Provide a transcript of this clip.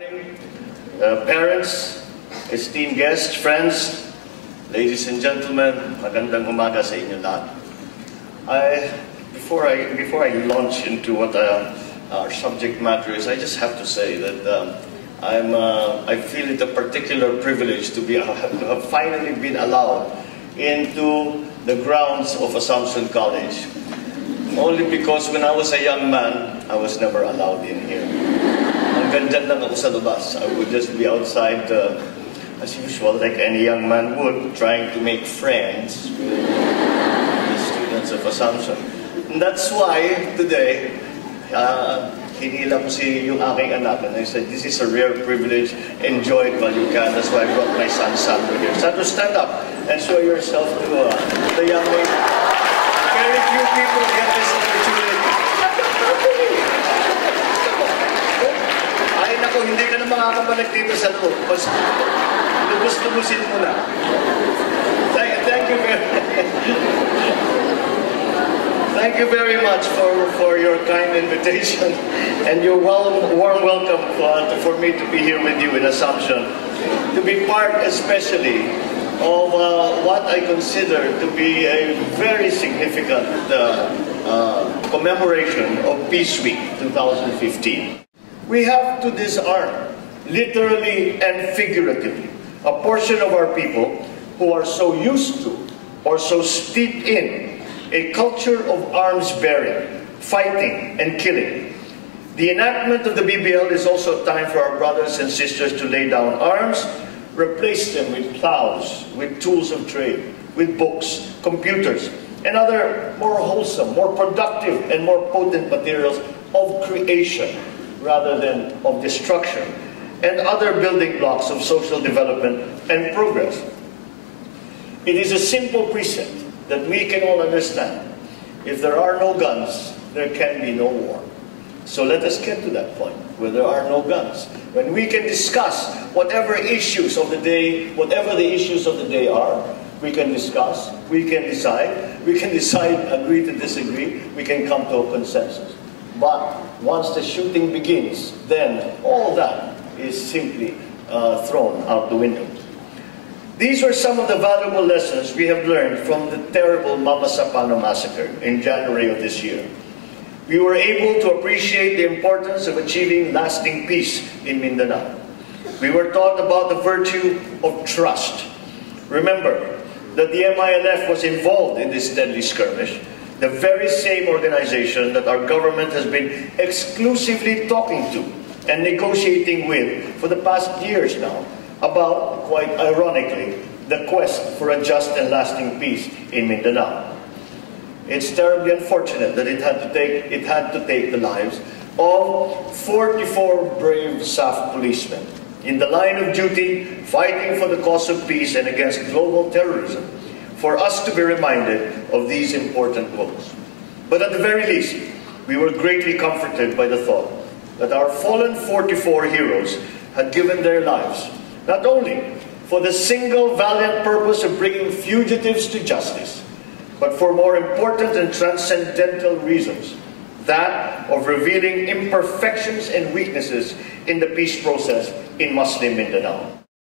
Morning, parents, esteemed guests, friends, ladies and gentlemen, magandang umaga sa inyo lahat. Before I launch into what our subject matter is, I just have to say that I feel it a particular privilege to have finally been allowed into the grounds of Assumption College. Only because when I was a young man, I was never allowed in here. Hanggang lang ako sa labas. I would just be outside as usual, like any young man would, trying to make friends with the students of Assumption. And that's why today, hinila ko yung aking anak, and I said, this is a rare privilege, enjoy it while you can. That's why I brought my son Sandro here. Sandro, stand up and show yourself to the young lady. Very few people get this opportunity. Ay nako, hindi ka na makakabalik dito sa loob. Mas lubos-lubusin mo na. Thank you very much for your kind invitation and your warm welcome for me to be here with you in Assumption, to be part especially of what I consider to be a very significant commemoration of Peace Week 2015. We have to disarm, literally and figuratively, a portion of our people who are so used to or so steeped in a culture of arms bearing, fighting, and killing. The enactment of the BBL is also a time for our brothers and sisters to lay down arms, replace them with plows, with tools of trade, with books, computers, and other more wholesome, more productive, and more potent materials of creation rather than of destruction, and other building blocks of social development and progress. It is a simple precept that we can all understand. If there are no guns, there can be no war. So let us get to that point where there are no guns, when we can discuss whatever issues of the day, whatever the issues of the day are. We can discuss, we can decide, agree to disagree, we can come to a consensus. But once the shooting begins, then all that is simply thrown out the window. These are some of the valuable lessons we have learned from the terrible Mama Sapano massacre in January of this year. We were able to appreciate the importance of achieving lasting peace in Mindanao. We were taught about the virtue of trust. Remember that the MILF was involved in this deadly skirmish, the very same organization that our government has been exclusively talking to and negotiating with for the past years now about, quite ironically, the quest for a just and lasting peace in Mindanao. It's terribly unfortunate that it had to take the lives of 44 brave SAF policemen in the line of duty, fighting for the cause of peace and against global terrorism, for us to be reminded of these important goals. But at the very least, we were greatly comforted by the thought that our fallen 44 heroes had given their lives, not only for the single valiant purpose of bringing fugitives to justice, but for more important and transcendental reasons, that of revealing imperfections and weaknesses in the peace process in Muslim Mindanao.